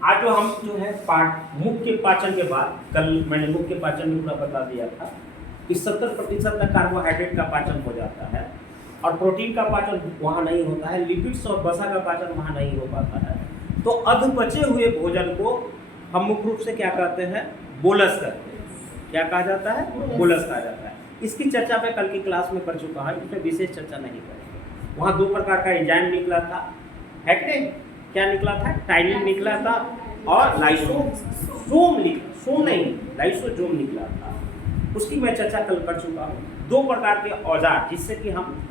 आज जो हम जो है पाठ मुख्य पाचन के बाद, कल मैंने मुख्य पाचन में पूरा बता दिया था कि 70% तक कार्बोहाइड्रेट का पाचन हो जाता है और प्रोटीन का पाचन वहाँ नहीं होता है, लिपिड्स और वसा का पाचन वहाँ नहीं हो पाता है। तो अधपचे हुए भोजन को हम मुख्य रूप से क्या कहते हैं, बोलस कहते हैं। क्या कहा जाता है? बोलस कहा जाता है। इसकी चर्चा मैं कल की क्लास में कर चुका हूँ, इसमें विशेष चर्चा नहीं करेंगे। वहाँ दो प्रकार का एंजाइम निकला था, है कि नहीं? क्या निकला था? टाइलिन निकला था और लाइसोसोम लाइसोसोम निकला था। उसकी मैं चर्चा कल कर चुका हूँ। दो प्रकार के औजार जिससे कि हम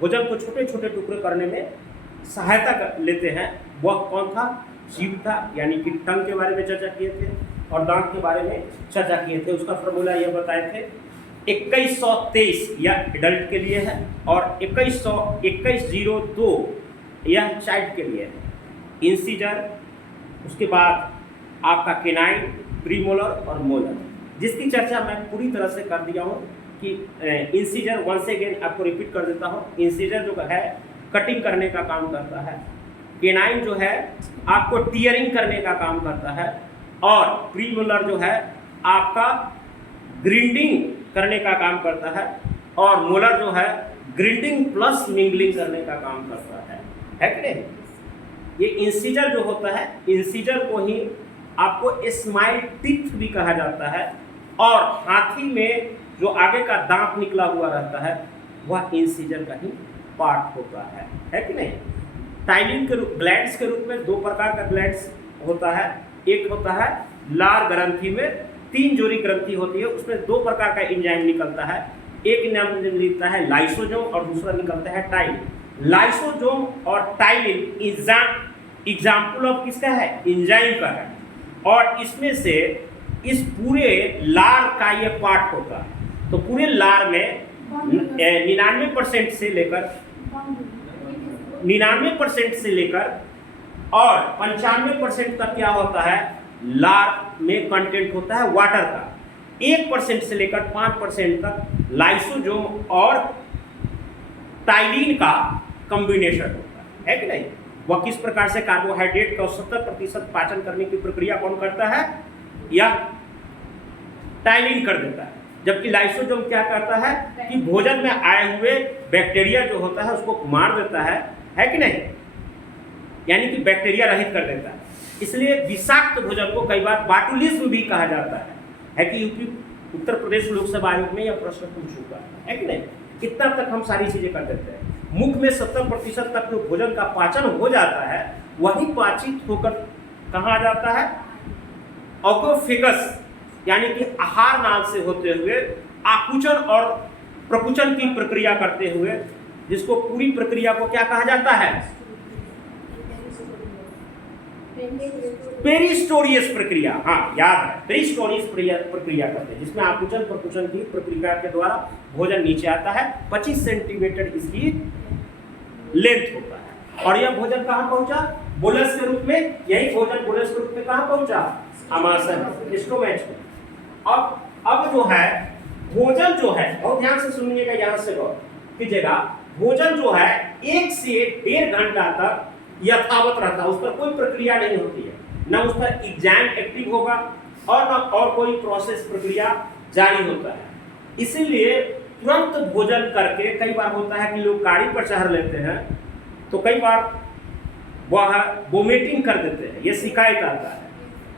भोजन को छोटे छोटे टुकड़े करने में सहायता लेते हैं, वह कौन था? जीभ था, यानी कि टंग के बारे में चर्चा किए थे और दांत के बारे में चर्चा किए थे। उसका फॉर्मूला यह बताए थे, 2123 यह एडल्ट के लिए है और 2102 यह चाइल्ड के लिए है। इंसीजर, उसके बाद आपका केनाइन, प्रीमोलर और मोलर, जिसकी चर्चा मैं पूरी तरह से कर दिया हूँ कि इंसीजर, वंस अगेन आपको रिपीट कर देता हूँ, इंसीजर जो है कटिंग करने का काम करता है, केनाइन जो है आपको टीयरिंग करने का काम करता है और प्रीमोलर जो है आपका ग्रिंडिंग करने का काम करता है और मोलर जो है ग्रिंडिंग प्लस मिंगलिंग करने का काम करता है कि नहीं? ये इंसीजर जो होता है, इंसीजर को ही आपको स्माइल टीथ भी कहा जाता है और हाथी में जो आगे का दांत निकला हुआ रहता है वह इंसीजर का ही पार्ट होता है कि नहीं? टाइलिन के ग्लैंड्स के रूप में दो प्रकार का ग्लैंड्स होता है। एक होता है लार ग्रंथि में 3 जोड़ी ग्रंथि होती है, उसमें दो प्रकार का एंजाइम निकलता है। एक नाम निकलता है लाइसोसोम और दूसरा निकलता है टाइलिन। लाइसोसोम और टाइलिन एग्जाम्पल ऑफ किसका है? एंजाइम का है और इसमें से इस पूरे लार का ये पार्ट होता है। तो पूरे लार में 99% से लेकर 95% तक क्या होता है? लार में कंटेंट होता है वाटर का। 1% से लेकर 5% तक लाइसोसोम और टाइलिन का कॉम्बिनेशन होता है कि नहीं? वह किस प्रकार से कार्बोहाइड्रेट का 70% पाचन करने की प्रक्रिया कौन करता है? या टाइलिन कर देता है। जबकि लाइसोसोम क्या करता है कि भोजन में आए हुए बैक्टीरिया जो होता है उसको मार देता है कि नहीं? यानी कि बैक्टीरिया रहित कर देता है। इसलिए विषाक्त भोजन को कई बार बाटुलिज्म भी कहा जाता है कि यूपी उत्तर प्रदेश लोकसभा आयोग में यह प्रश्न पूछ चुका है कि नहीं? कितना तक हम सारी चीजें कर देते हैं। मुख में 70% तक जो भोजन का पाचन हो जाता है वही पाचित होकर कहाँ आ जाता है? ऑगोफेगस, यानी कि आहार नाल से होते हुए आकुचन और प्रकुचन की प्रक्रिया करते हुए, जिसको पूरी प्रक्रिया को क्या कहा जाता है? पेरिस्टोरियस प्रक्रिया। हाँ, याद है, पेरिस्टोरियस प्रक्रिया करते हैं, जिसमें आकुचन प्रकुचन की प्रक्रिया के द्वारा भोजन नीचे आता है। 25 सेंटीमीटर इसकी लेंथ होता है और यह भोजन कहाँ पहुंचा? बोलस के रूप में। यही भोजन बोलस के रूप में कहाँ पहुंचा? आमाशय, स्टोमच में। अब जो है भोजन जो है, बहुत ध्यान से सुनिएगा, यहाँ से गौर कीजिएगा, भोजन जो है 1 से 1.5 घंटा तक यथावत रहता है, उस पर कोई प्रक्रिया नहीं होती है, ना उस पर एंजाइम एक्टिव होगा और ना और कोई प्रोसेस प्रक्रिया जारी होता है। इसीलिए तुरंत भोजन करके कई बार होता है कि लोग गाड़ी पर चढ़ लेते हैं तो कई बार वह वोमिटिंग कर देते हैं, यह शिकायत आता है।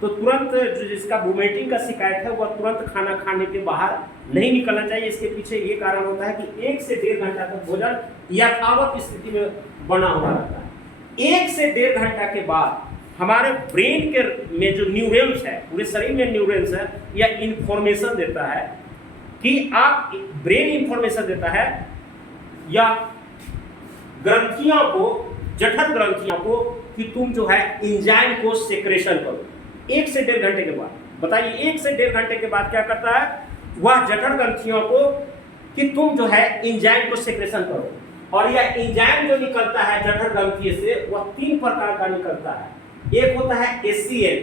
तो तुरंत जो जिसका वोमिटिंग का शिकायत है वह तुरंत खाना खाने के बाहर नहीं निकलना चाहिए। इसके पीछे ये कारण होता है कि 1 से 1.5 घंटा तक भोजन यथावत स्थिति में बना हुआ रहता है। 1 से 1.5 घंटा के बाद हमारे ब्रेन के में जो न्यूरॉन्स है, पूरे शरीर में न्यूरॉन्स है, यह इंफॉर्मेशन देता है कि आप ब्रेन इंफॉर्मेशन देता है या ग्रंथियों को, जठर ग्रंथियों को, कि तुम जो है एंजाइम को सेक्रेशन करो। 1 से 1.5 घंटे के बाद, बताइए 1 से 1.5 घंटे के बाद क्या करता है? वह जठर ग्रंथियों को कि तुम जो है एंजाइम को सेक्रेशन करो। और यह एंजाइम जो निकलता है जठर ग्रंथि से वह 3 प्रकार का निकलता है। एक होता है HCl।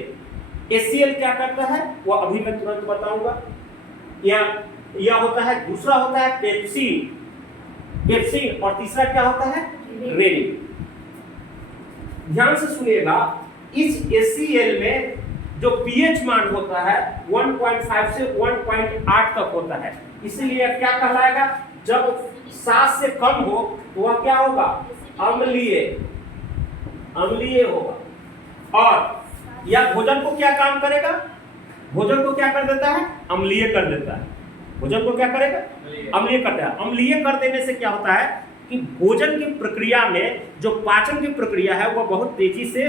HCl क्या करता है वह अभी मैं तुरंत बताऊंगा। यह होता है, दूसरा होता है पेप्सिन और तीसरा क्या होता है? रेनिन। ध्यान से सुनिएगा, इस HCl में जो pH मान होता है 1.5 से 1.8 तक होता है, इसीलिए क्या कहलाएगा, जब 7 से कम हो तो वह क्या होगा, अम्लीय होगा। और यह भोजन को क्या काम करेगा, भोजन को क्या कर देता है, अम्लीय कर देता है। भोजन को क्या करेगा, अम्लीय करता है। अम्लीय कर देने से क्या होता है कि भोजन की प्रक्रिया में जो पाचन की प्रक्रिया है वह बहुत तेजी से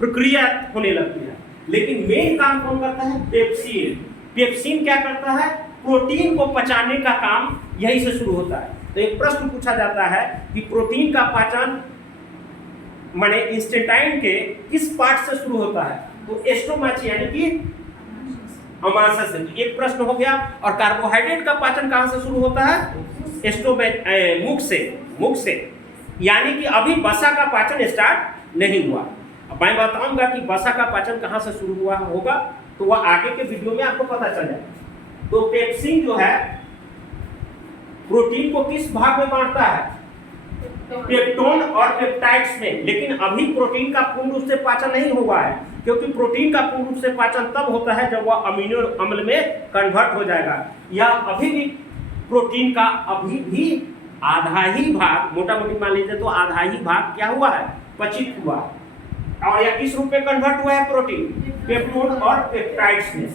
प्रक्रिया होने लगती है। लेकिन मेन काम कौन करता है, पेप्सिन। पेप्सिन क्या करता है, प्रोटीन को पचाने का काम यही से शुरू होता है। तो एक प्रश्न पूछा जाता है कि प्रोटीन का पाचन माने इंस्टेंटाइन के किस पार्ट से शुरू होता है, तो एस्टोमाची यानी कि अमाशय से। एक प्रश्न हो गया। और कार्बोहाइड्रेट का पाचन कहां से शुरू होता है, मुख से, यानी कि अभी वसा का पाचन स्टार्ट नहीं हुआ। अब मैं बताऊंगा कि वसा का पाचन कहां से शुरू हुआ होगा, तो वह आगे के वीडियो में आपको पता चल जाएगा। तो पेप्सिन जो है प्रोटीन को किस भाग में बांटता है, पेप्टोन और पेप्टाइड्स में। लेकिन अभी प्रोटीन का पूर्ण रूप से पाचन नहीं हुआ है, क्योंकि प्रोटीन का पूर्ण रूप से पाचन तब होता है जब वह अमीनो अम्ल में कन्वर्ट हो जाएगा। या अभी भी प्रोटीन का अभी भी आधा ही भाग, मोटा मोटी मान लीजिए तो आधा ही भाग क्या हुआ है, पचित हुआ है। और यह किस रूप में कन्वर्ट हुआ है, प्रोटीन, पेप्टोन और पेप्टाइड्स में।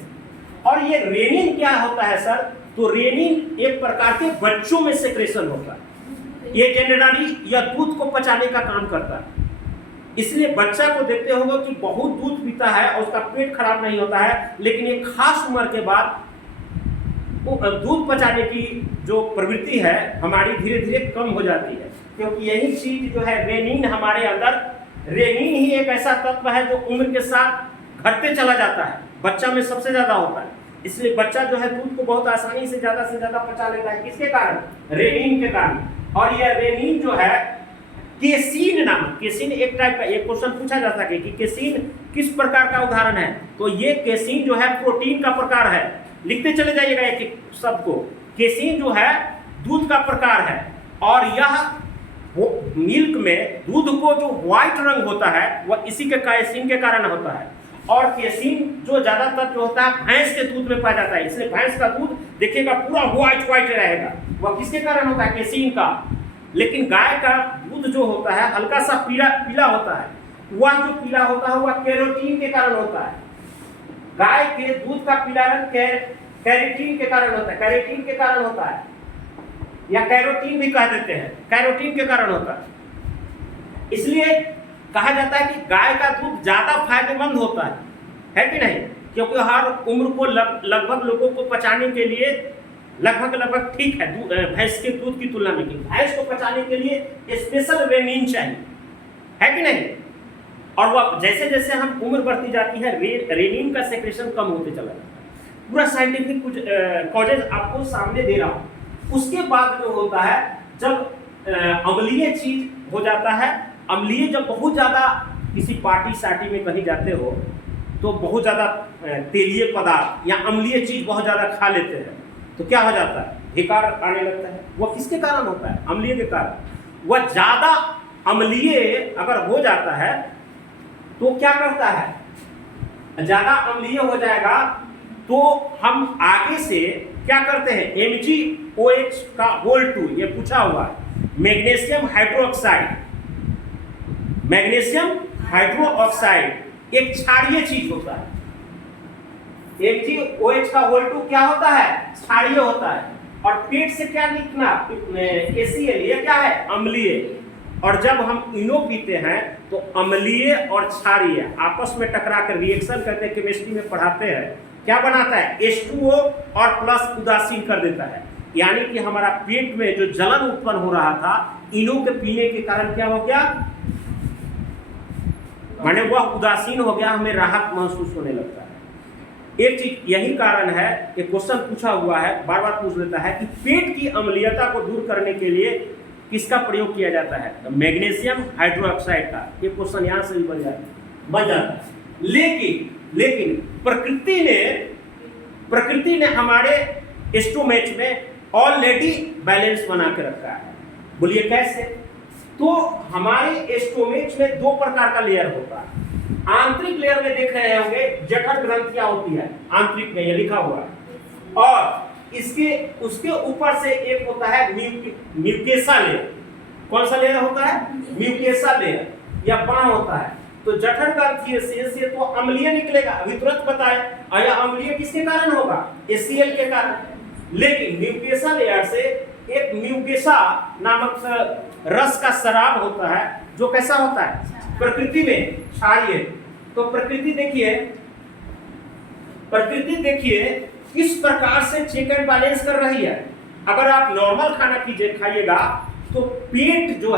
और ये रेनिन क्या होता है सर, तो रेनिन एक प्रकार के बच्चों में सेक्रेशन होता है। ये जनरली यह दूध को पचाने का काम करता है। इसलिए बच्चा को देखते होगा कि बहुत दूध पीता है और उसका पेट खराब नहीं होता है, लेकिन एक खास उम्र के बाद दूध पचाने की जो प्रवृत्ति है हमारी धीरे धीरे कम हो जाती है। क्योंकि यही चीज जो है रेनिन हमारे अंदर, रेनिन ही एक ऐसा तत्व है जो उम्र के साथ घटते चला जाता है, बच्चा में सबसे ज्यादा होता है। इसलिए बच्चा जो है दूध को बहुत आसानी से ज्यादा पचा लेता है, किसके कारण, रेनिन के कारण। और यह रेनिन जो है केसीन नामक, केसीन एक टाइप का, एक क्वेश्चन पूछा जा सके कि केसीन किस प्रकार का उदाहरण है, तो ये केसीन जो है प्रोटीन का प्रकार है। लिखते चले जाइएगा एक एक शब्द को। केसीन जो है दूध का प्रकार है, और यह वो मिल्क में दूध को जो व्हाइट रंग होता है वह इसी के केसीन के कारण होता है। और केसीन जो ज्यादातर जो होता है भैंस के दूध में पाया जाता है, इसलिए भैंस का दूध देखिएगा पूरा व्हाइट रहेगा, वह किसके कारण होता है, केसीन का। लेकिन गाय का दूध जो होता है हल्का सा पीला होता है, वह जो पीला होता है वह कैरोटीन के कारण होता है। गाय के दूध का पीला रंग कैरोटीन के कारण होता है, कैरोटीन के कारण होता है, या कैरोटीन भी कह देते हैं, कैरोटीन के कारण होता है। इसलिए कहा जाता है कि गाय का दूध ज्यादा फायदेमंद होता है कि नहीं, क्योंकि हर उम्र को लगभग लोगों को पचाने के लिए लगभग ठीक है भैंस के दूध की तुलना में। भैंस को पचाने के लिए स्पेशल रेनिन चाहिए, है कि नहीं। और वह जैसे जैसे हम उम्र बढ़ती जाती है रेनिन का सेक्रेशन कम होते चला जाता है। पूरा साइंटिफिक कुछ कॉजेज आपको सामने दे रहा हूँ। उसके बाद जो होता है जब अम्लीय चीज हो जाता है, अम्लीय जब बहुत ज्यादा किसी पार्टी सार्टी में कहीं जाते हो तो बहुत ज्यादा तेलीय पदार्थ या अम्लीय चीज बहुत ज्यादा खा लेते हैं, तो क्या हो जाता है, धिकार आने लगता है। वह किसके कारण होता है, अम्लीय के कारण। वह ज्यादा अम्लीय अगर हो जाता है तो क्या करता है, ज्यादा अम्लीय हो जाएगा तो हम आगे से क्या करते हैं, MgOH का होल 2, ये पूछा हुआ है, मैग्नीशियम हाइड्रोक्साइड एक क्षारीय चीज होता है। MgOH का होल 2 क्या होता है, क्षारीय होता है। और पेट से क्या निकला, HCl, ये क्या है, अम्लीय। और जब हम इनो पीते हैं तो अम्लीय और क्षारीय आपस में टकरा कर रिएक्शन करते हैं, केमिस्ट्री में पढ़ाते हैं, क्या बनाता है, H2O और प्लस उदासीन कर देता है। यानी कि हमारा पेट में जो जलन उत्पन्न हो रहा था इनो के पीने के कारण क्या हो गया, माने वह उदासीन हो गया, हमें राहत महसूस होने लगता है। एक चीज यही कारण है, एक क्वेश्चन पूछा हुआ है, बार बार पूछ लेता है कि पेट की अम्लीयता को दूर करने के लिए किसका प्रयोग किया जाता है, तो मैग्नीशियम हाइड्रोक्साइड का। ये क्वेश्चन यहाँ से भी बन जाता है। लेकिन प्रकृति ने हमारे स्टोमेच में ऑलरेडी बैलेंस बना के रखा है। बोलिए कैसे, तो हमारे स्टोमेच में दो प्रकार का लेयर होता है, आंतरिक लेयर में देख रहे होंगे जठर ग्रंथियां होती है, आंतरिक में ये लिखा हुआ है, और इसके उसके ऊपर से एक होता है म्यूकेसा लेयर। कौन सा लेयर होता है? म्यूकेसा लेयर या बाण होता है। तो जठर ग्रंथि से तो अम्लीय निकलेगा, अभी तुरंत बताए, और यह अम्लीय किसके कारण होगा? HCl के कारण। लेकिन म्यूकेसा लेयर से एक म्यूकेसा नामक रस का शराब होता है, जो कैसा होता है? प्रकृति में क्षारीय। तो प्रकृति देखिए किस प्रकार से चेक एंड बैलेंस कर रही है। अगर आप नॉर्मल खाना खाइएगा तो पेट जो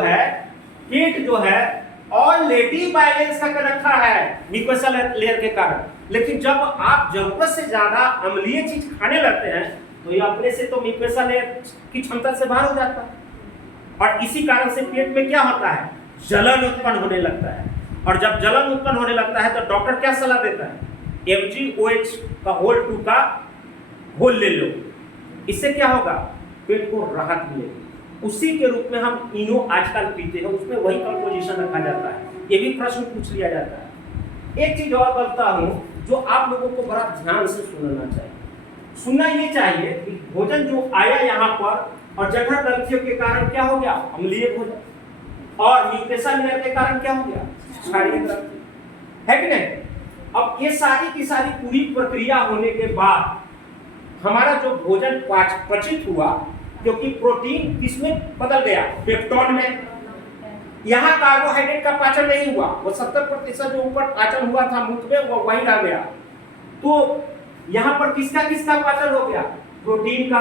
है ऑलरेडी बैलेंस कर रखा है म्यूकोसा लेयर के कारण। लेकिन जब आप जरूरत से ज्यादा अम्लीय चीज खाने लगते हैं तो ये अपने से तो म्यूकोसा लेयर की क्षमता से बाहर हो जाता है, और इसी कारण से पेट में क्या होता है? जलन उत्पन्न होने लगता है। और जब जलन उत्पन्न होने लगता है तो डॉक्टर क्या सलाह देता है? FgOH का होल 2 का घोल ले लो। इससे क्या होगा? पेट को राहत मिलेगी। उसी के रूप में हम इनो आजकल पीते हैं, उसमें वही कंपोजिशन रखा जाता है। ये भी प्रश्न पूछ लिया जाता है। एक चीज और बोलता हूँ जो आप लोगों को बड़ा ध्यान से सुनना चाहिए। सुनना ये चाहिए कि भोजन जो आया यहाँ पर और जठर ग्रंथियों के कारण क्या हो गया? अम्लीय भोजन, और म्यूकेसा लेयर के कारण क्या हो गया? क्षारीय ग्रंथि, है कि नहीं? अब ये सारी की सारी पूरी प्रक्रिया होने के बाद हमारा जो भोजन पचित हुआ, क्योंकि प्रोटीन किसमें बदल गया? पेप्टोन में। यहाँ कार्बोहाइड्रेट का पाचन नहीं हुआ, वो 70% जो ऊपर पाचन हुआ था मुख में वो वहीं रह गया। तो यहाँ पर किसका पाचन हो गया? प्रोटीन का।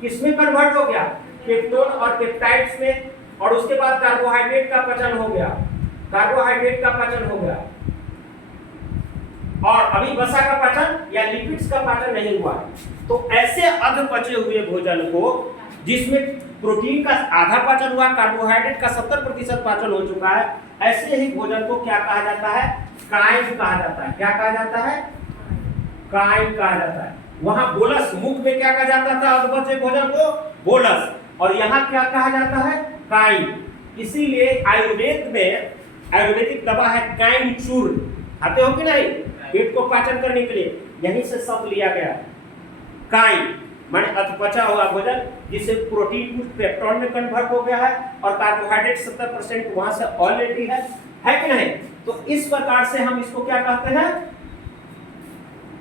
किसमें कन्वर्ट हो गया? पेप्टोन और पेप्टाइड्स में। और उसके बाद कार्बोहाइड्रेट का पाचन हो गया, और अभी वसा का पाचन या लिपिड्स का पाचन नहीं हुआ है। तो ऐसे अध पचे हुए भोजन को, जिसमें प्रोटीन का आधा पाचन हुआ, कार्बोहाइड्रेट का 70% पाचन हो चुका है, ऐसे ही भोजन को क्या कहा जाता है? काइम कहा जाता है। क्या कहा जाता है? काइम कहा जाता है। वहां बोलस, मुख में क्या कहा जाता था अध पचे भोजन को? बोलस। और यहाँ क्या कहा जाता है? काइम। इसीलिए आयुर्वेदिक दवा है काइम चूर्ण, खाते हो कि नहीं? पेट को पाचन करने के लिए यहीं से शब्द लिया गया। काइम माने अधपचा हुआ भोजन, जिसे प्रोटीन पेप्टोन में कन्वर्ट हो गया है और कार्बोहाइड्रेट 70% वहां से ऑलरेडी है कि नहीं? तो इस प्रकार से हम इसको क्या कहते हैं?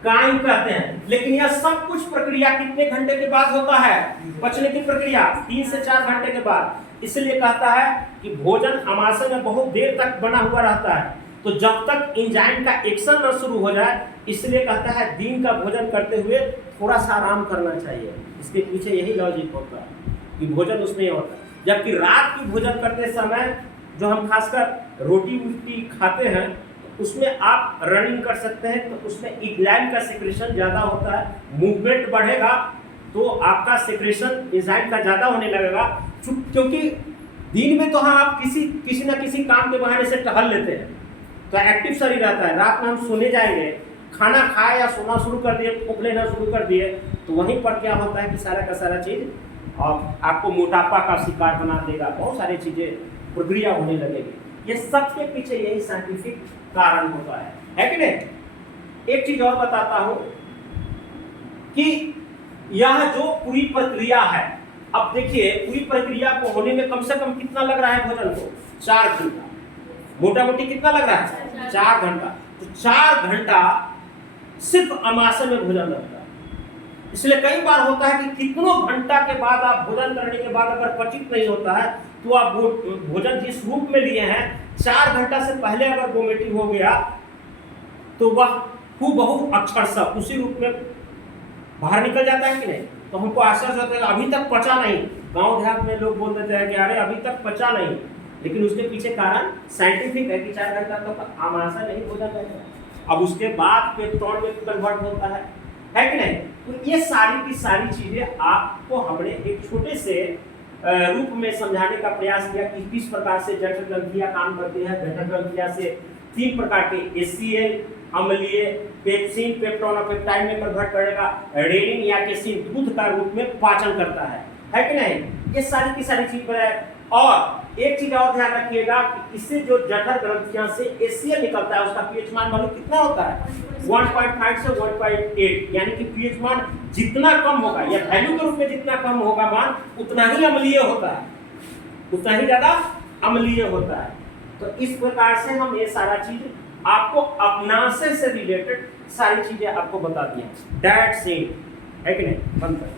काइम कहते हैं। लेकिन यह सब कुछ प्रक्रिया कितने घंटे के बाद होता है? पचने की प्रक्रिया 3 से 4 घंटे के बाद। इसलिए कहता है कि भोजन आमाशय में बहुत देर तक बना हुआ रहता है, तो जब तक एंजाइम का एक्शन न शुरू हो जाए, इसलिए कहता है दिन का भोजन करते हुए थोड़ा सा आराम करना चाहिए। इसके पीछे यही लॉजिक होता है कि भोजन उसमें होता है। जबकि रात की भोजन करते समय जो हम खासकर रोटी वोटी खाते हैं, उसमें आप रनिंग कर सकते हैं, तो उसमें इग्लाइन का सेक्रेशन ज़्यादा होता है, मूवमेंट बढ़ेगा तो आपका सेक्रेशन एंजाइम का ज़्यादा होने लगेगा। क्योंकि दिन में तो आप किसी न किसी काम के बहाने से टहल लेते हैं तो एक्टिव शरीर रहता है। रात में हम सोने जाएंगे, खाना खाए या सोना शुरू कर दिए, भूख लेना शुरू कर दिए, तो वहीं पर क्या होता है कि सारा का सारा चीज़ और आपको मोटापा का शिकार बना देगा, बहुत सारी चीज़ें प्रक्रिया होने लगेगी। ये सबके पीछे यही साइंटिफिक कारण होता है कि नहीं? एक चीज़ और बताता हूँ कि यह जो पूरी प्रक्रिया है, अब देखिए पूरी प्रक्रिया को होने में कम से कम कितना लग रहा है भोजन को? 4 घंटा। मोटा मोटी कितना लग रहा है? 4 घंटा। तो 4 घंटा सिर्फ आमाशय में भोजन लगता है। इसलिए कई बार होता है कि कितनों घंटा के बाद आप भोजन करने के बाद अगर पचित नहीं होता है, तो आप भोजन जिस रूप में लिए हैं 4 घंटा से पहले अगर वोमिटिंग हो गया तो वह हूबहू अक्षरशः उसी रूप में बाहर निकल जाता है कि नहीं? तो हमको आश्चर्य होता है अभी तक पचा नहीं। गांव देहात में लोग बोल देते हैं कि अरे अभी तक पचा नहीं, लेकिन उसके पीछे कारण साइंटिफिक है कि 4 घंटा तक आमाशय नहीं भोजन लगेगा, अब उसके बाद पेप्टोन में कन्वर्ट होता है कि नहीं? तो ये सारी की सारी चीजें आपको हमने एक छोटे से रूप में समझाने का प्रयास किया कि किस प्रकार से जठर ग्रंथियां काम करती है। जठर ग्रंथियां से 3 प्रकार के HCl, अम्लीय, पेप्सिन, पेप्टोन और पेप्टाइड में कन्वर्ट करेगा, रेनिन या केसिन दूध का रूप में पाचन करता है कि नहीं? ये सारी की सारी चीज है। और एक चीज और ध्यान रखिएगा कि इससे जो जठर ग्रंथियां से HCl निकलता है उसका पीएच मान मालूम कितना होता है? 1.5 से 1.8, यानी कि पीएच मान जितना कम होगा या वैल्यू के रूप में जितना कम होगा मान, उतना ही अम्लीय होता है, उतना ही ज्यादा अम्लीय होता है। तो इस प्रकार से हम ये सारा चीज आपको अपनाशय से रिलेटेड सारी चीजें आपको बता दी हैं। दैट्स इट, है कि नहीं? बंद कर।